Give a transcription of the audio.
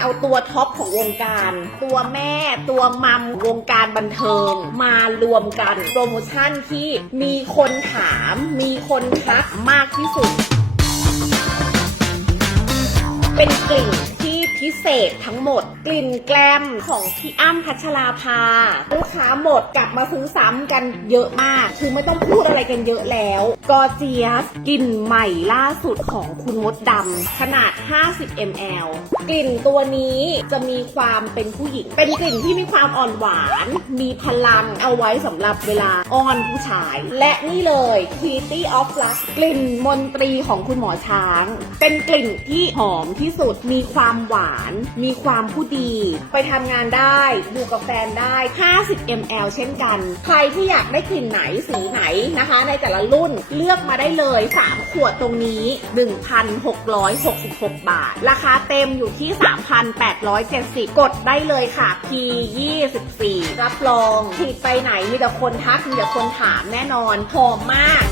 เอาตัวท็อปของวงการ ตัวแม่ตัวมัมวงการบันเทิง มารวมกันโปรโมชั่นที่มีคนถาม มีคนทักมากที่สุด เป็นกลิ่น พิเศษทั้งหมด กลิ่นแกลมของพี่อ้ำพัชราภาลูกค้าหมดกลับมาซื้อซ้ำกันเยอะมาก คือไม่ต้องพูดอะไรกันเยอะแล้วกอเจียสกลิ่นใหม่ล่าสุดของคุณมดดำขนาด 50 ml กลิ่นตัวนี้จะมีความเป็นผู้หญิง เป็นกลิ่นที่มีความอ่อนหวาน มีพลังเอาไว้สำหรับเวลาอ้อนผู้ชาย และนี่เลย Kitty of Lux กลิ่นมนตรีของคุณหมอช้าง เป็นกลิ่นที่หอมที่สุดมีความหวานมีความผู้ดี ไปทำงานได้อยู่กับแฟนได้ 50 ml เช่นกัน ใครที่อยากได้กลิ่นไหนสีไหนนะคะ ในแต่ละรุ่นเลือกมาได้เลย 3 ขวดตรงนี้ 1,666 บาท ราคาเต็มอยู่ที่ 3,870 กดได้เลยค่ะ P24 รับรองฉีดไปไหนมีแต่คนทักมีแต่คนถามแน่นอนหอมมาก